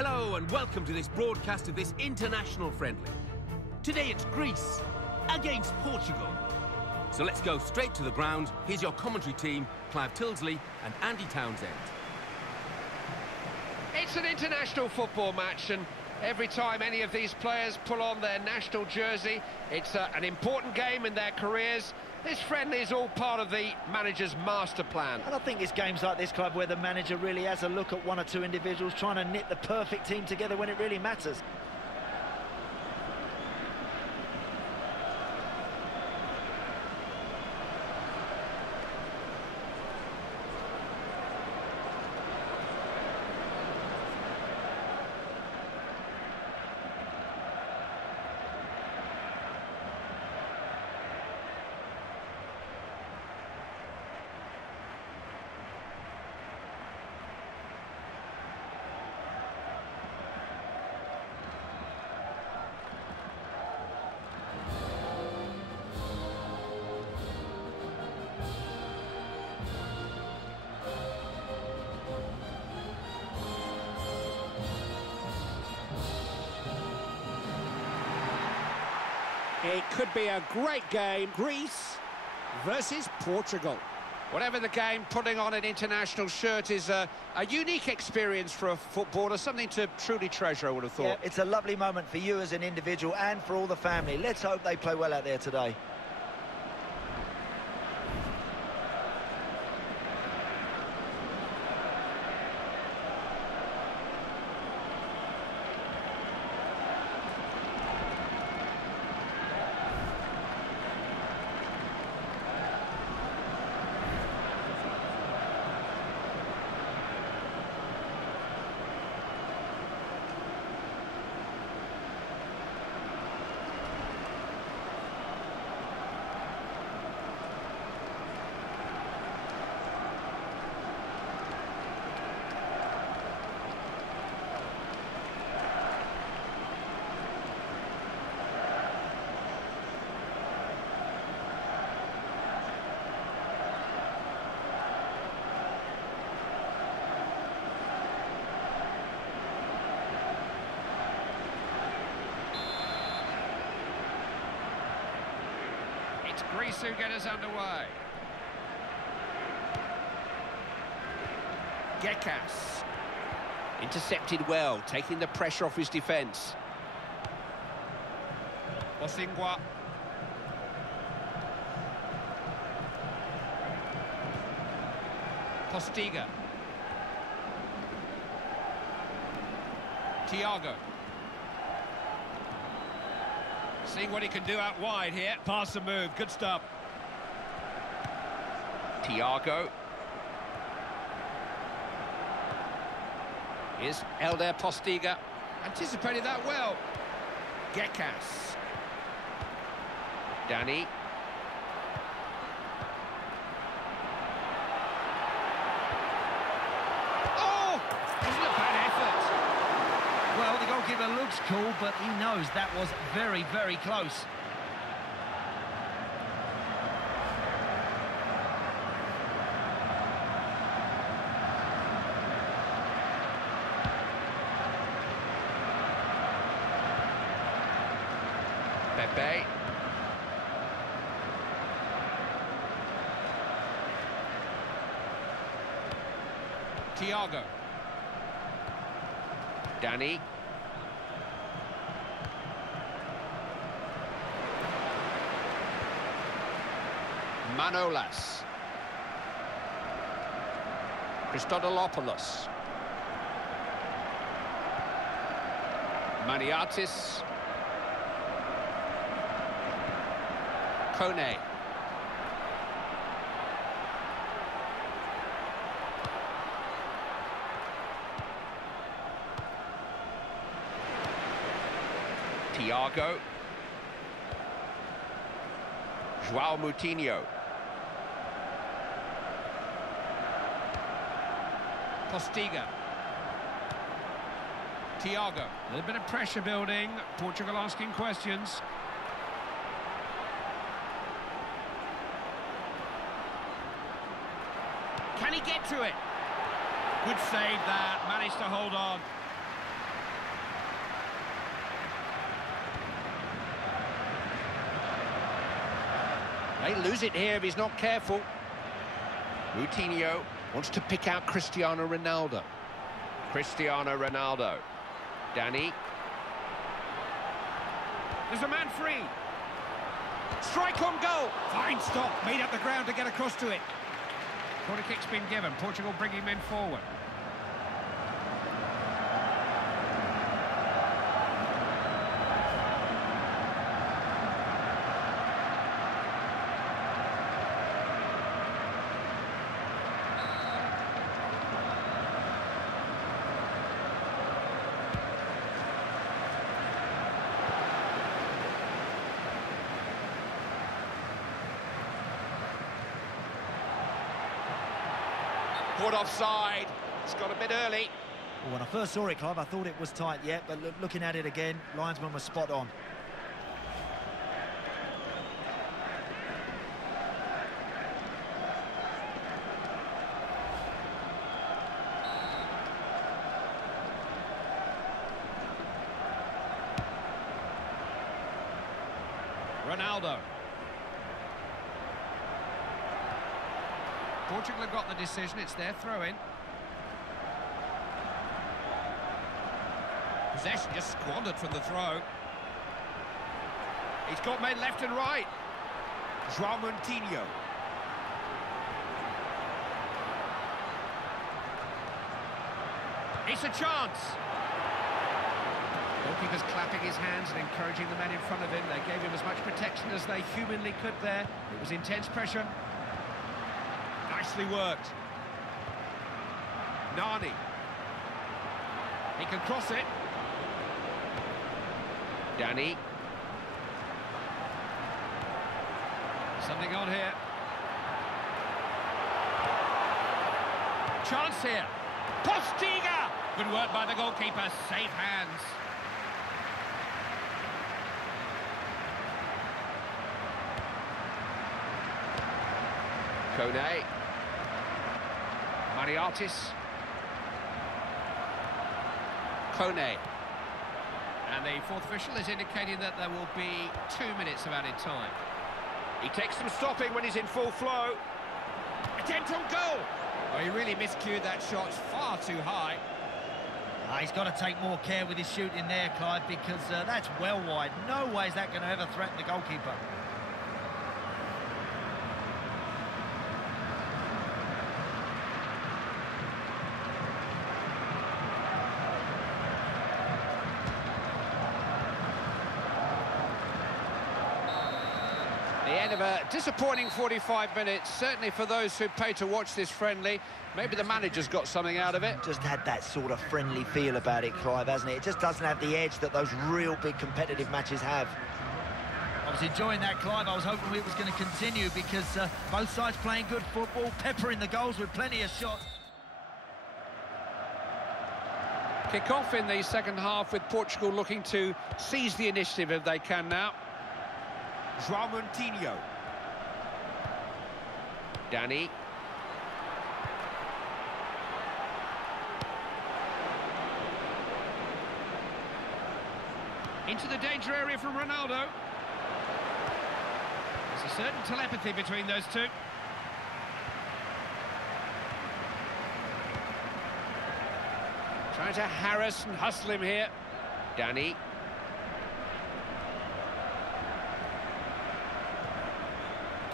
Hello and welcome to this broadcast of this international friendly. Today it's Greece against Portugal. So let's go straight to the ground. Here's your commentary team, Clive Tilsley and Andy Townsend. It's an international football match, and every time any of these players pull on their national jersey, it's an important game in their careers. This friendly is all part of the manager's master plan. And I think it's games like this, Clive, where the manager really has a look at one or two individuals trying to knit the perfect team together when it really matters. It could be a great game. Greece versus Portugal. Whatever the game, putting on an international shirt is a unique experience for a footballer, something to truly treasure, I would have thought. Yeah, it's a lovely moment for you as an individual and for all the family. Let's hope they play well out there today. Greece who get us underway. Gekas. Intercepted well, taking the pressure off his defence. Bosingwa. Postiga. Thiago. Seeing what he can do out wide here. Pass the move, good stuff. Thiago. Here's Elder Postiga. Anticipated that well. Gekas. Danny. Oh! Isn't a bad effort. Well, the goalkeeper looks cool, but he knows that was very, very close. Pepe. Thiago. Danny. Manolas. Christodolopoulos. Maniatis. Kone. Thiago. João Moutinho. Postiga. Thiago. A little bit of pressure building. Portugal asking questions. Can he get to it? Good save that. Managed to hold on. They lose it here if he's not careful. Coutinho wants to pick out Cristiano Ronaldo. Cristiano Ronaldo. Danny. There's a man free. Strike on goal. Fine stop, made up the ground to get across to it. Corner kick's been given. Portugal bringing men forward. Caught offside. It's got a bit early. Well, when I first saw it, Clive, I thought it was tight yet, but looking at it again, linesman was spot on. Ronaldo. Portugal have got the decision, it's their throw-in. Possession just squandered from the throw. He's got men left and right. Coutinho. It's a chance. Goalkeeper's clapping his hands and encouraging the men in front of him. They gave him as much protection as they humanly could there. It was intense pressure. Nicely worked. Nani. He can cross it. Danny. Something on here. Chance here. Postiga! Good work by the goalkeeper. Safe hands. Kone. Mariatis. Kone. And the fourth official is indicating that there will be 2 minutes of added time. He takes some stopping when he's in full flow. Attempt on goal! Oh, he really miscued that shot. It's far too high. He's got to take more care with his shooting there, Clive, because that's well wide. No way is that going to ever threaten the goalkeeper. The end of a disappointing 45 minutes, certainly for those who pay to watch this friendly. Maybe the manager's got something out of it. Just had that sort of friendly feel about it, Clive, hasn't it? It just doesn't have the edge that those real big competitive matches have. I was enjoying that, Clive. I was hoping it was going to continue because both sides playing good football, peppering the goals with plenty of shots. Kick off in the second half with Portugal looking to seize the initiative if they can now. Coutinho. Danny. Into the danger area from Ronaldo. There's a certain telepathy between those two. Trying to harass and hustle him here. Danny.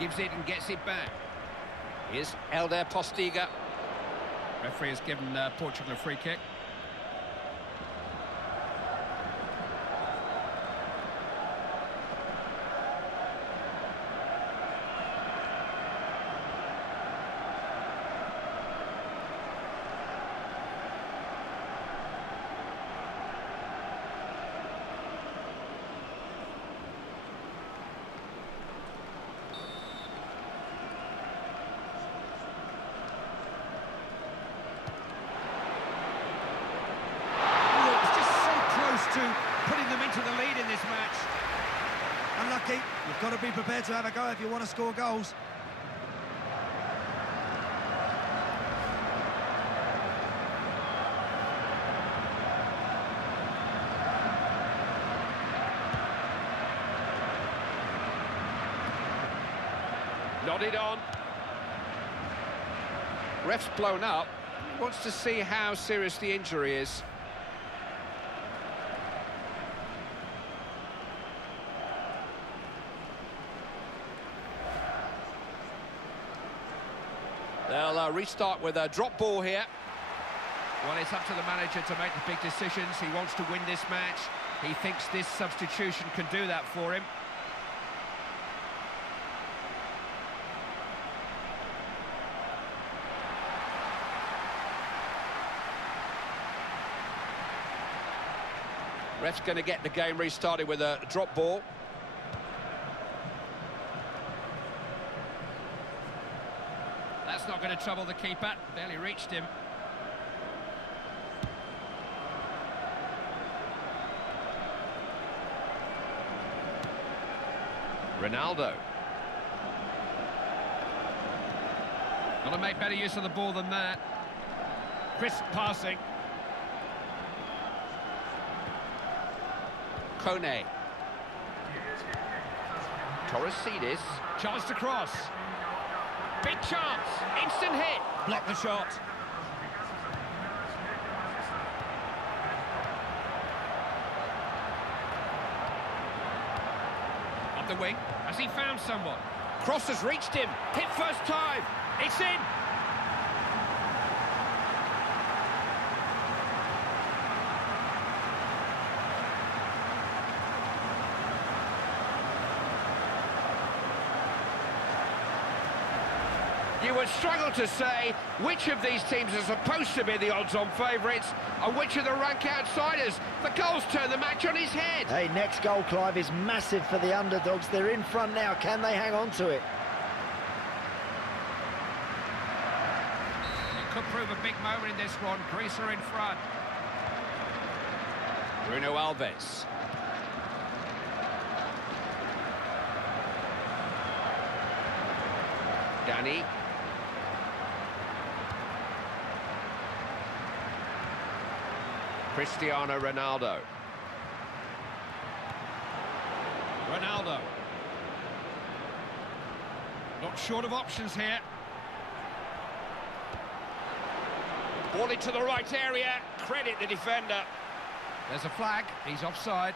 Gives it and gets it back. Here's Elder Postiga. Referee has given Portugal a free kick. Putting them into the lead in this match. Unlucky. You've got to be prepared to have a go if you want to score goals. Nodded on. Ref's blown up. He wants to see how serious the injury is. They'll restart with a drop ball here. Well, it's up to the manager to make the big decisions. He wants to win this match. He thinks this substitution can do that for him. Ref's going to get the game restarted with a drop ball. That's not going to trouble the keeper. Barely reached him. Ronaldo. Got to make better use of the ball than that. Crisp passing. Kone. Torresidis. Chance to cross. Big chance. Instant hit. Block the shot. Up the wing. Has he found someone? Cross has reached him. Hit first time. It's in. You would struggle to say which of these teams are supposed to be the odds-on favourites and which are the rank outsiders. The goals turn the match on his head. Hey, next goal, Clive, is massive for the underdogs. They're in front now. Can they hang on to it? It could prove a big moment in this one. Greece are in front. Bruno Alves. Danny. Cristiano Ronaldo. Ronaldo. Not short of options here. Ball into the right area. Credit the defender. There's a flag. He's offside.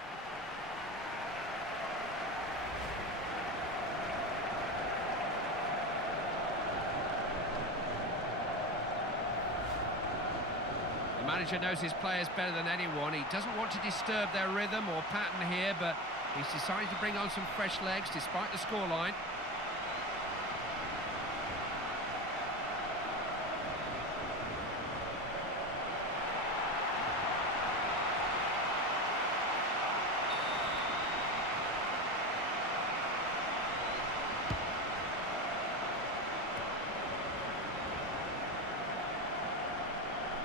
The manager knows his players better than anyone. He doesn't want to disturb their rhythm or pattern here, but he's decided to bring on some fresh legs despite the scoreline.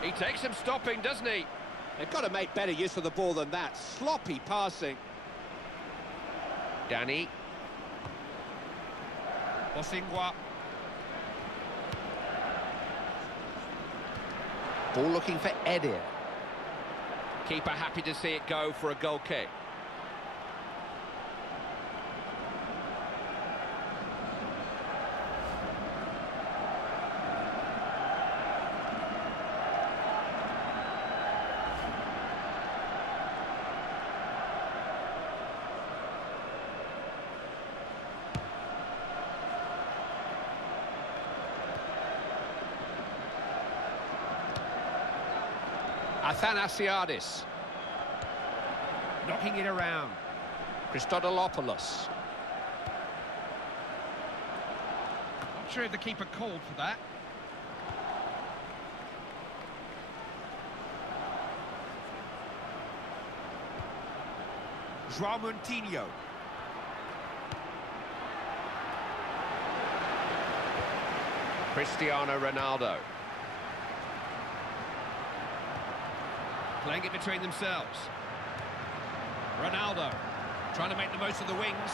He takes some stopping, doesn't he? They've got to make better use of the ball than that. Sloppy passing. Danny. Bosingwa. Ball looking for Edir. Keeper happy to see it go for a goal kick. Athanasiadis. Knocking it around. Christodolopoulos. Not sure if the keeper called for that. João Moutinho. Cristiano Ronaldo. Playing it between themselves. Ronaldo trying to make the most of the wings.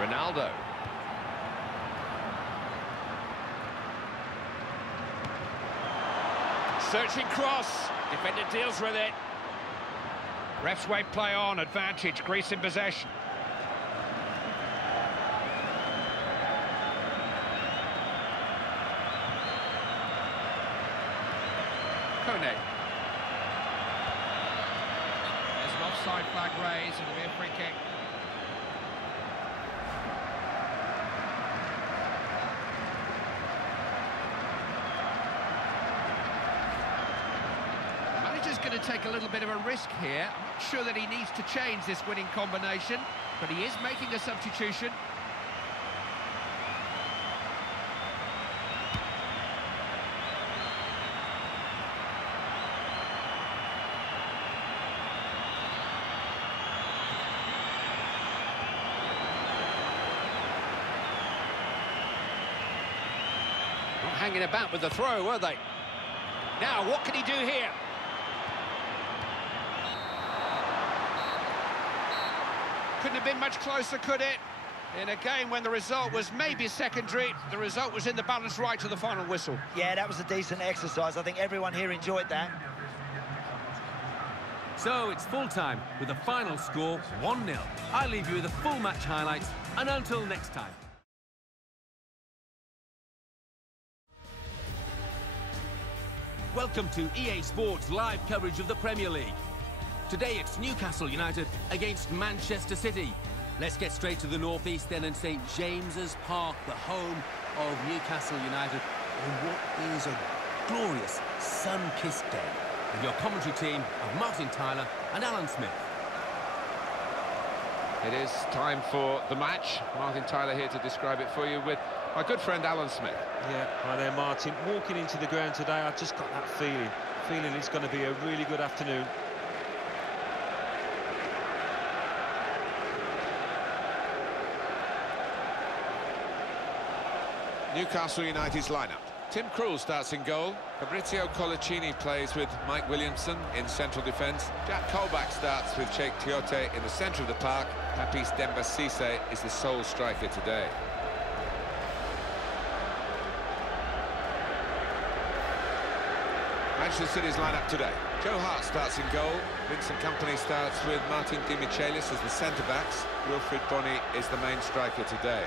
Ronaldo. Searching cross. Defender deals with it. Ref's wave play on. Advantage. Greece in possession. Kone. There's an offside flag raised, it'll be a free kick. The manager's going to take a little bit of a risk here. I'm not sure that he needs to change this winning combination, but he is making a substitution. Not hanging about with the throw, were they? Now, what can he do here? Couldn't have been much closer, could it? In a game when the result was maybe secondary, the result was in the balance right to the final whistle. Yeah, that was a decent exercise. I think everyone here enjoyed that. So it's full-time with the final score 1-0. I leave you with the full match highlights, and until next time. Welcome to EA Sports live coverage of the Premier League. Today it's Newcastle United against Manchester City. Let's get straight to the northeast then and St James's Park, the home of Newcastle United, on what is a glorious sun-kissed day. With your commentary team of Martin Tyler and Alan Smith. It is time for the match. Martin Tyler here to describe it for you with my good friend Alan Smith. Yeah, hi there, Martin. Walking into the ground today, I just got that feeling it's going to be a really good afternoon. Newcastle United's lineup. Tim Krul starts in goal. Fabrizio Colaccini plays with Mike Williamson in central defence. Jack Colback starts with Xeo4Delta in the centre of the park. Papis Demba Cisse is the sole striker today. Manchester City's lineup today. Joe Hart starts in goal. Vincent Kompany starts with Martin Di Michelis as the centre-backs. Wilfried Bony is the main striker today.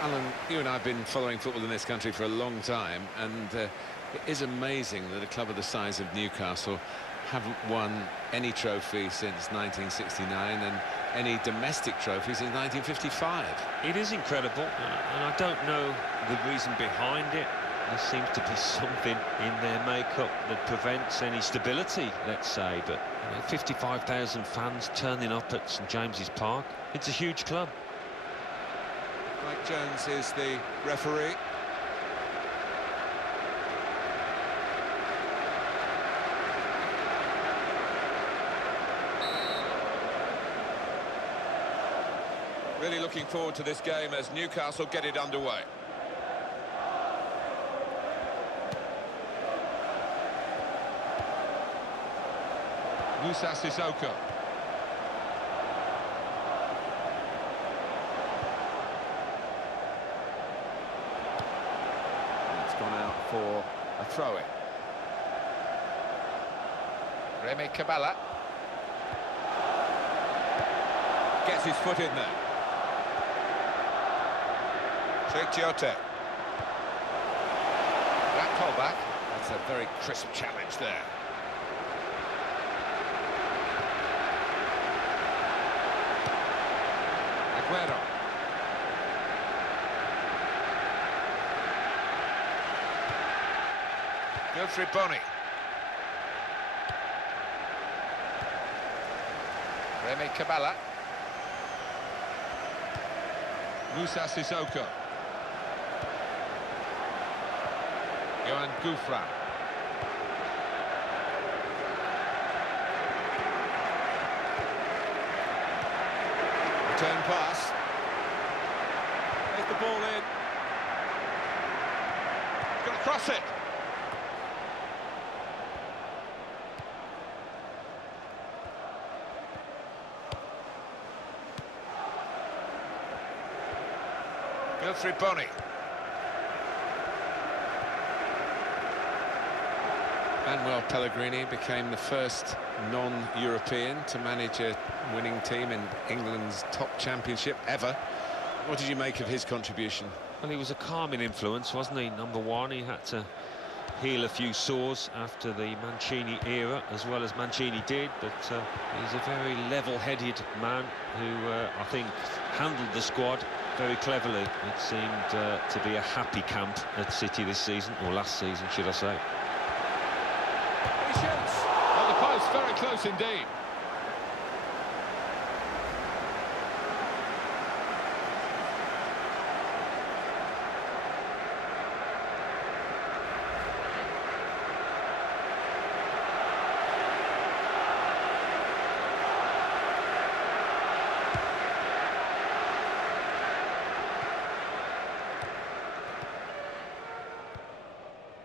Alan, you and I have been following football in this country for a long time, and it is amazing that a club of the size of Newcastle haven't won any trophy since 1969 and any domestic trophy since 1955. It is incredible, and I don't know the reason behind it. There seems to be something in their makeup that prevents any stability, let's say, but 55,000 fans turning up at St James's Park. It's a huge club. Mike Jones is the referee. Really looking forward to this game as Newcastle get it underway. Musa Sissoko. Gone out for a throw-in. Remy Cabella gets his foot in there. Xeo4Delta. That callback. That's a very crisp challenge there. Aguero. Wilfried Bony. Remy Cabella. Musa Sissoko. Johan Gouffran. Return pass. There's the ball in. He's going to cross it. Wilfried Bony. Manuel Pellegrini became the first non-European to manage a winning team in England's top championship ever. What did you make of his contribution? Well, he was a calming influence, wasn't he? Number one, he had to heal a few sores after the Mancini era, as well as Mancini did, but he's a very level-headed man who I think handled the squad very cleverly. It seemed to be a happy camp at City this season, or last season, should I say. He shoots! On the post, very close indeed.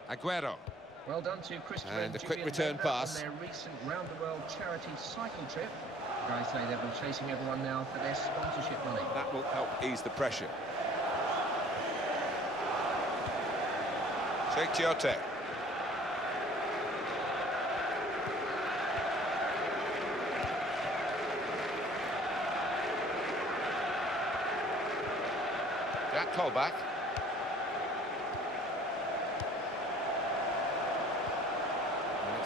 Aguero. Well done to Christopher And a quick return pass. On their recent round-the-world charity cycle trip. The guys say they'll be chasing everyone now for their sponsorship money. That will help ease the pressure. Xeo4Delta. Jack Colback.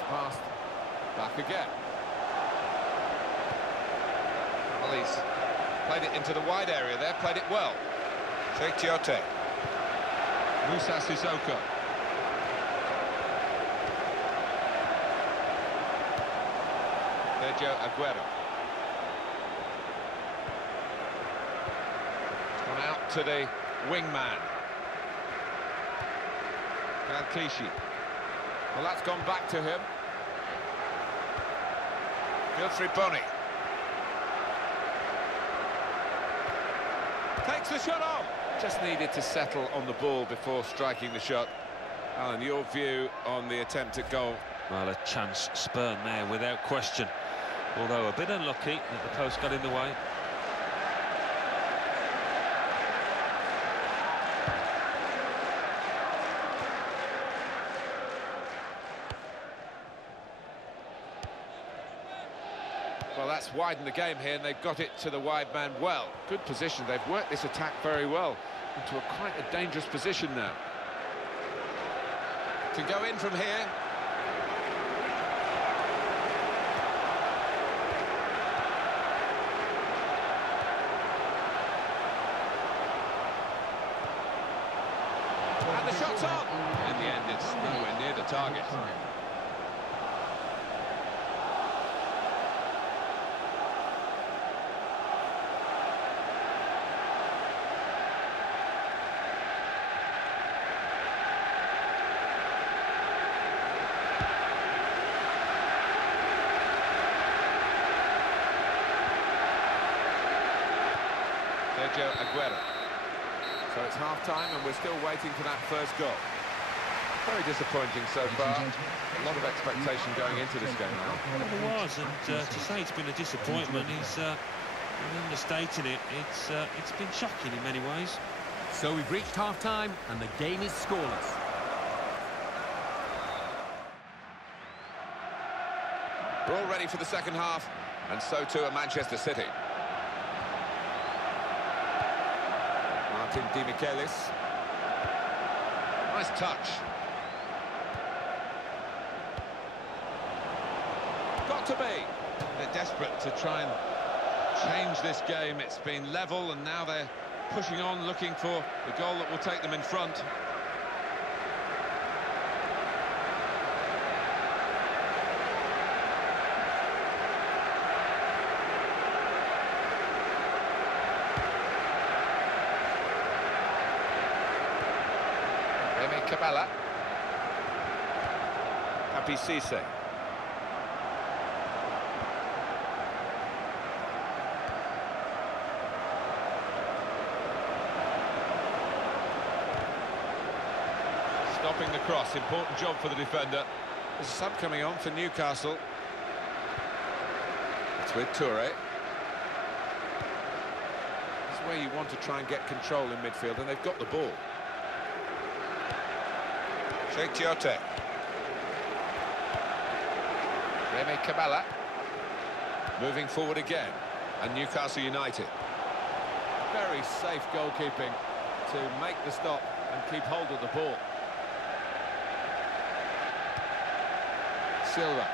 Passed. Back again. Well, he's played it into the wide area there, played it well. Xeo4Delta. Musa Sissoko. Sergio Aguero. It's gone out to the wingman. Galkishi. Well, that's gone back to him. Wilfried Bony. Takes the shot off. Just needed to settle on the ball before striking the shot. Alan, your view on the attempt at goal? Well, a chance spurned there without question, although a bit unlucky that the post got in the way. Well, that's widened the game here, and they've got it to the wide man well. Good position. They've worked this attack very well into quite a dangerous position now. Can go in from here. And the shot's on. In the end, it's nowhere near the target. Sergio Aguero. So it's half-time and we're still waiting for that first goal. Very disappointing so far. A lot of expectation going into this game now. Well, there was, and to say it's been a disappointment is understating it. It's been shocking in many ways. So we've reached half-time and the game is scoreless. We're all ready for the second half, and so too are Manchester City. Martin Di Michelis. Nice touch. Got to be. They're desperate to try and change this game. It's been level, and now they're pushing on, looking for the goal that will take them in front. Cabala. Happy Cisse. Stopping the cross, important job for the defender. There's a sub coming on for Newcastle. It's with Toure. This is where you want to try and get control in midfield, and they've got the ball. Xeo4Delta. Remy Cabala. Moving forward again. And Newcastle United. Very safe goalkeeping to make the stop and keep hold of the ball. Silva.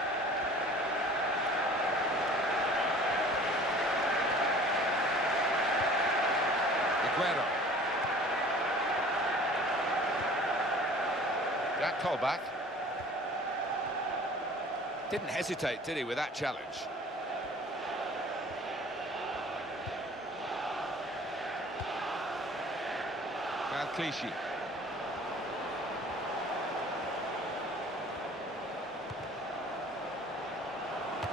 Aguero. Jack Colback. Didn't hesitate, did he, with that challenge? Clichy.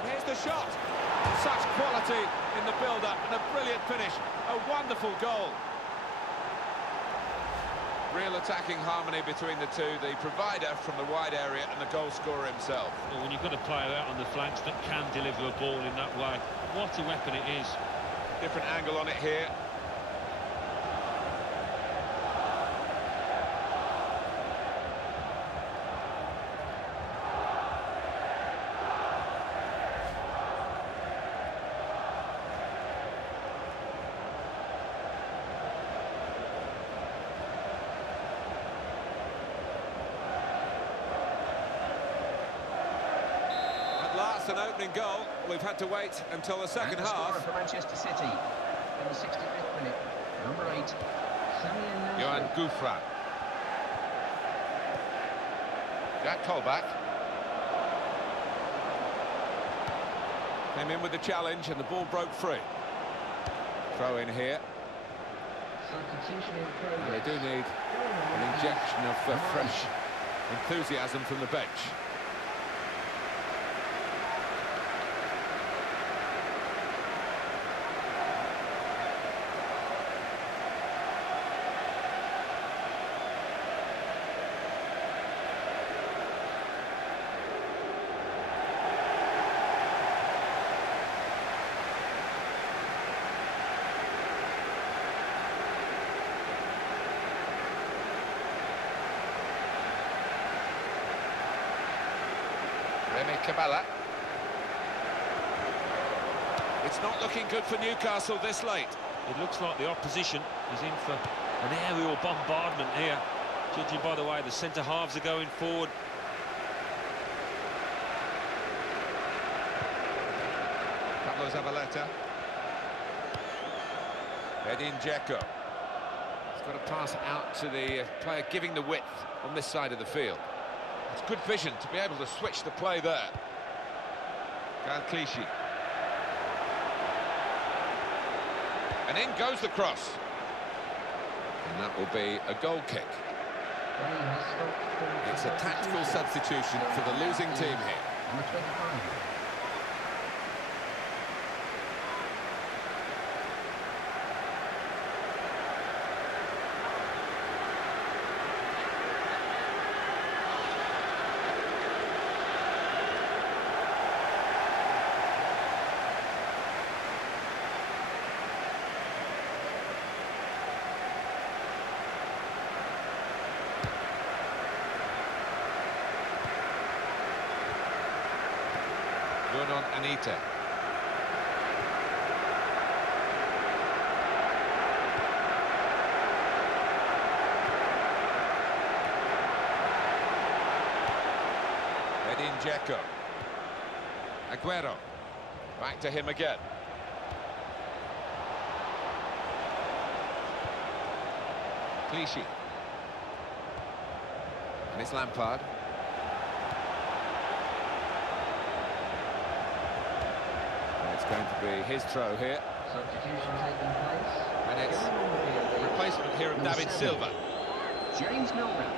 Here's the shot. Such quality in the build-up and a brilliant finish. A wonderful goal. Real attacking harmony between the two, the provider from the wide area and the goal scorer himself. Well, when you've got a player out on the flanks that can deliver a ball in that way, what a weapon it is. Different angle on it here. Last an opening goal. We've had to wait until the second half. For Manchester City in the 65th minute, number 8, Johan Gouffran. Jack Colback. Came in with the challenge and the ball broke free. Throw in here. And they do need an injection of fresh enthusiasm from the bench. Cabala. It's not looking good for Newcastle this late. It looks like the opposition is in for an aerial bombardment here, judging by the way the centre halves are going forward. Pablo Zabaleta. Edin Dzeko. He's got to pass out to the player giving the width on this side of the field. It's good vision to be able to switch the play there. Clichy. And in goes the cross. And that will be a goal kick. It's a tactical substitution for the losing team here. Number 25. On Anita. Edin Dzeko. Aguero. Back to him again. Clichy. And it's Lampard. It's going to be his throw here. Substitution taking place. And it's replacement here of David Silva. James Milner.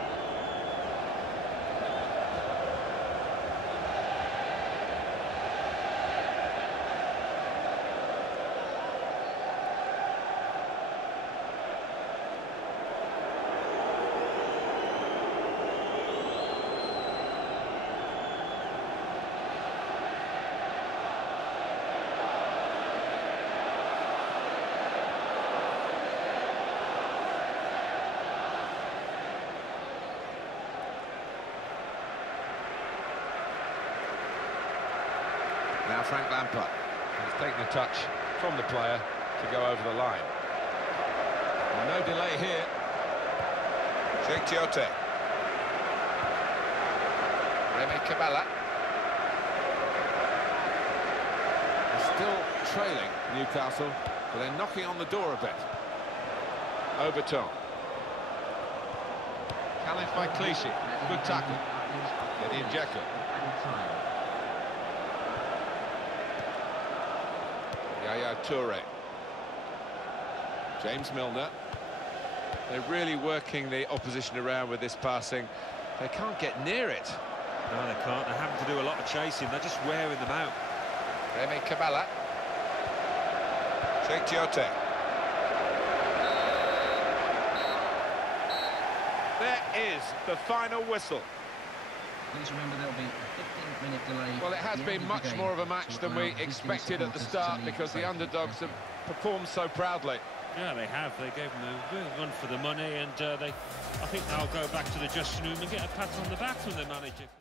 Now Frank Lampard has taken a touch from the player to go over the line. delay here. Xeo4Delta. Remy Cabella. Still trailing Newcastle, but they're knocking on the door a bit. Overton. Challenged by Clichy. Good tackle. Eddie Dzeko. Yaya Toure. James Milner. They're really working the opposition around with this passing. They can't get near it. No, they can't. They're having to do a lot of chasing. They're just wearing them out. Remy Cabella. Xeo4Delta. There is the final whistle. Please remember there'll be a 15-minute delay. Well, it has been much more of a match than we expected at the start because the underdogs have performed so proudly. Yeah, they have. They gave them a real run for the money, and I think they'll go back to the dressing room and get a pat on the back from the manager.